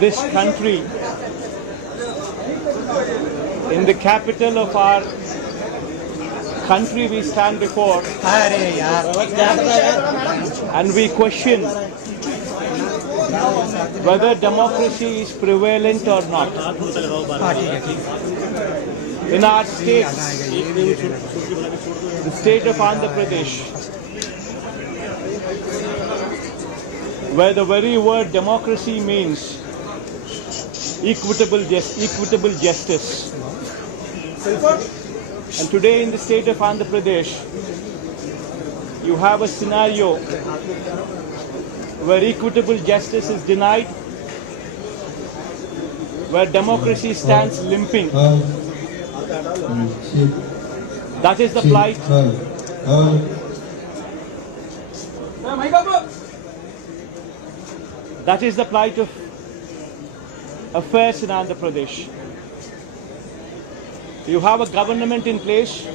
this country, in the capital of our country we stand before and we question whether democracy is prevalent or not. In our state, the state of Andhra Pradesh, where the very word democracy means equitable justice. And today in the state of Andhra Pradesh, you have a scenario where equitable justice is denied, where democracy stands limping. That is the plight. That is the plight of affairs in Andhra Pradesh. You have a government in place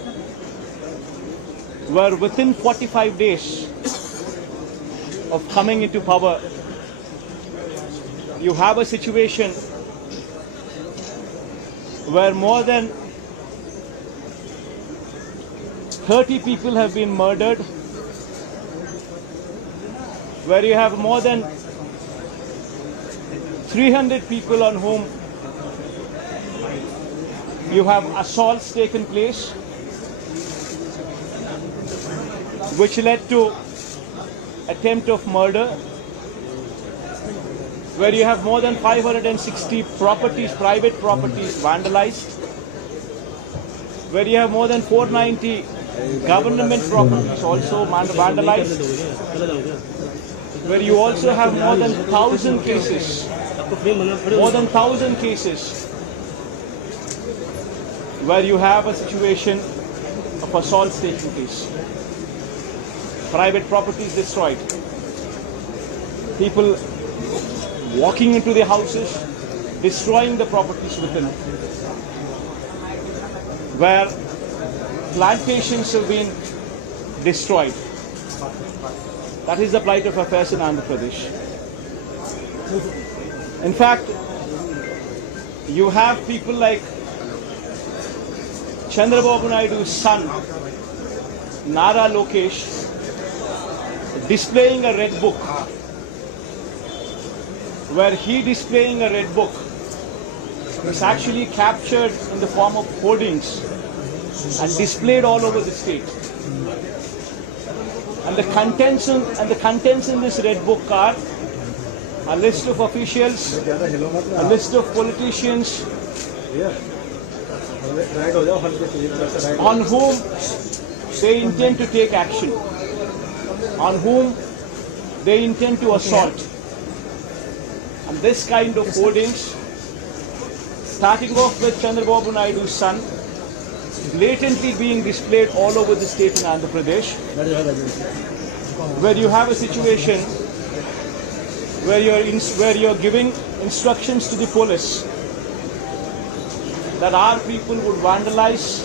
where within 45 days of coming into power, you have a situation where more than 30 people have been murdered, where you have more than 300 people on whom you have assaults taken place, which led to attempt of murder, where you have more than 560 properties, private properties vandalized, where you have more than 490 government properties also vandalized, where you also have more than 1,000 cases, where you have a situation of assaults taking place, private properties destroyed, people walking into the houses, destroying the properties within, where plantations have been destroyed. That is the plight of affairs in Andhra Pradesh. In fact, you have people like Chandrababu Naidu's son, Nara Lokesh, displaying a red book, where he displaying a red book is actually captured in the form of hoardings and displayed all over the state. And the contents in this red book are a list of officials, a list of politicians on whom they intend to take action, on whom they intend to assault. And this kind of hoardings, starting off with Chandrababu Naidu's son, blatantly being displayed all over the state in Andhra Pradesh, where you have a situation where you're giving instructions to the police that our people would vandalize,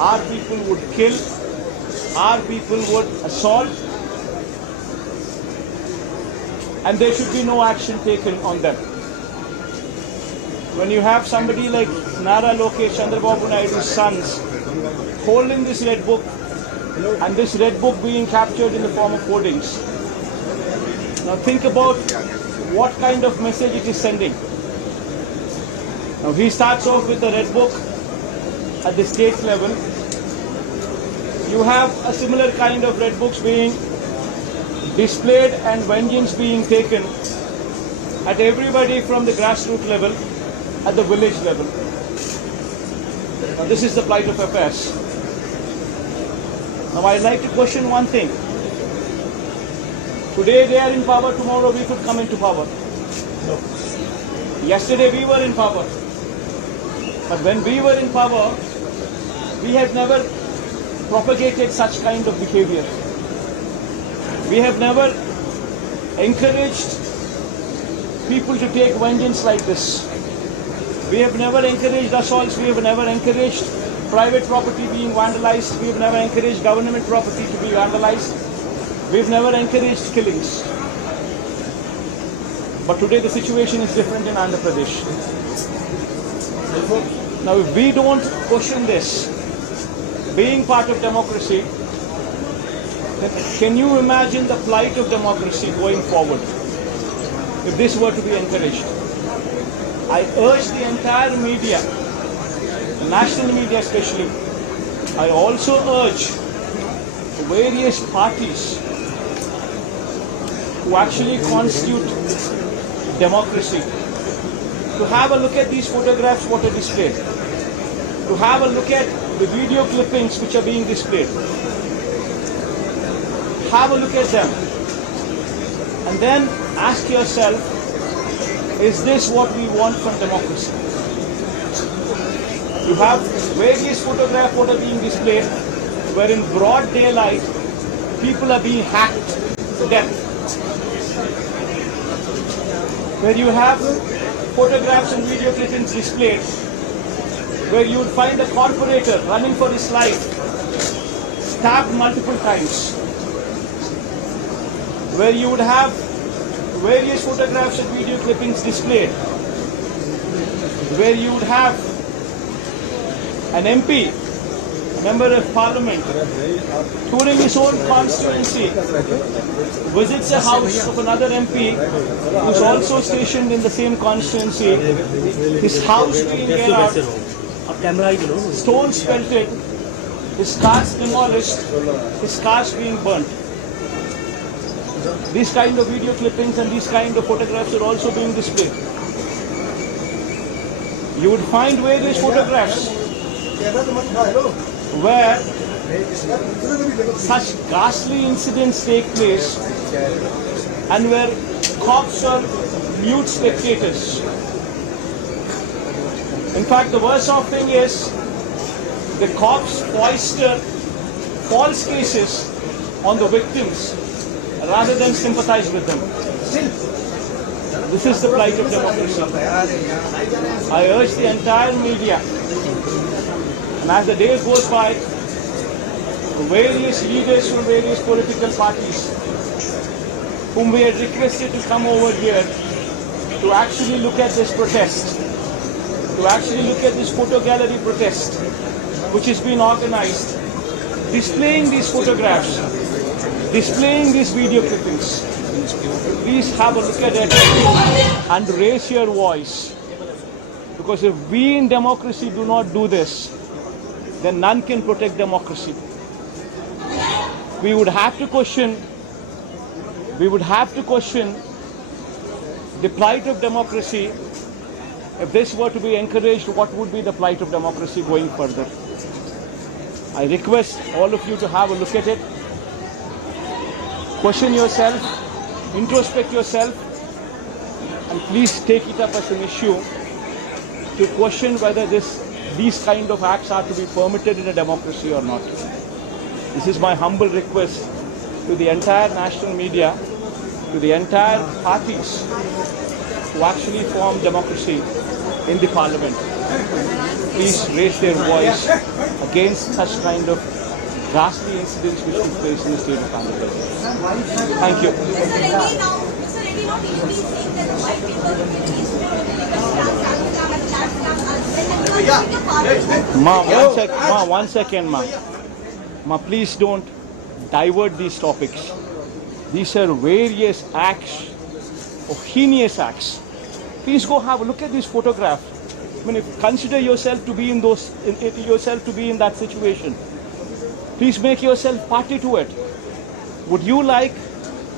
our people would kill, our people would assault, and there should be no action taken on them. When you have somebody like Nara Lokesh, Chandrababu Naidu's sons, holding this red book, and this red book being captured in the form of hoardings, now think about what kind of message it is sending. Now he starts off with the red book at the state level. You have a similar kind of red books being displayed and vengeance being taken at everybody from the grassroots level, at the village level. Now this is the plight of affairs. Now I'd like to question one thing. Today they are in power, tomorrow we could come into power. No. Yesterday we were in power. But when we were in power, we have never propagated such kind of behavior. We have never encouraged people to take vengeance like this. We have never encouraged assaults, we have never encouraged private property being vandalized, we have never encouraged government property to be vandalized, we have never encouraged killings. But today the situation is different in Andhra Pradesh. Now if we don't question this, being part of democracy, then can you imagine the plight of democracy going forward if this were to be encouraged? I urge the entire media, the national media especially, I also urge various parties who actually constitute democracy to have a look at these photographs what are displayed, to have a look at the video clippings which are being displayed. Have a look at them and then ask yourself, is this what we want from democracy? You have various photographs what are being displayed where in broad daylight people are being hacked to death. Where you have photographs and video clippings displayed where you would find a corporator running for his life, stabbed multiple times. Where you would have various photographs and video clippings displayed where you would have an MP, Member of Parliament, touring his own constituency, visits a house of another MP who's also stationed in the same constituency, his house being aired out, stones pelted, his cars demolished, his cars being burnt. These kind of video clippings and these kind of photographs are also being displayed. You would find various photographs where such ghastly incidents take place and where cops are mute spectators. In fact, the worst of thing is the cops foisted false cases on the victims rather than sympathize with them. This is the plight of democracy. I urge the entire media, and as the days goes by, various leaders from various political parties whom we had requested to come over here to actually look at this protest, to actually look at this photo gallery protest which has been organized, displaying these photographs, displaying these video clippings. Please have a look at it and raise your voice. Because if we in democracy do not do this, then none can protect democracy. We would have to question the plight of democracy. If this were to be encouraged, what would be the plight of democracy going further? I request all of you to have a look at it. Question yourself, introspect yourself, and please take it up as an issue to question whether these kind of acts are to be permitted in a democracy or not. This is my humble request to the entire national media, to the entire parties who actually form democracy in the parliament. Please raise their voice against such kind of ghastly incidents which took place in the state of Andhra Pradesh. Thank you. Mr. Reddy, now he's been saying that the white paper will be released Ma, one second, ma. Ma, please don't divert these topics. These are various acts, of heinous acts. Please go have a look at this photograph. I mean, consider yourself to be in that situation. Please make yourself party to it. Would you like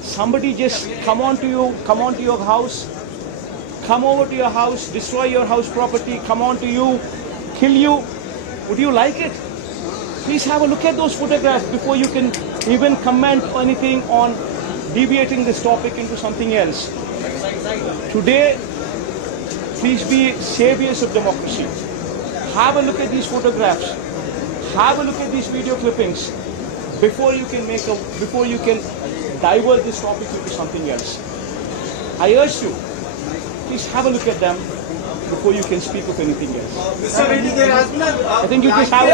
somebody just come onto your house, come over to your house, destroy your house property, come onto you, kill you? Would you like it? Please have a look at those photographs before you can even comment or anything on deviating this topic into something else. Today, please be saviors of democracy. Have a look at these photographs. Have a look at these video clippings before you can divert this topic into something else. I urge you, please have a look at them before you can speak of anything else. Mr. Reddy, there has been I think you just have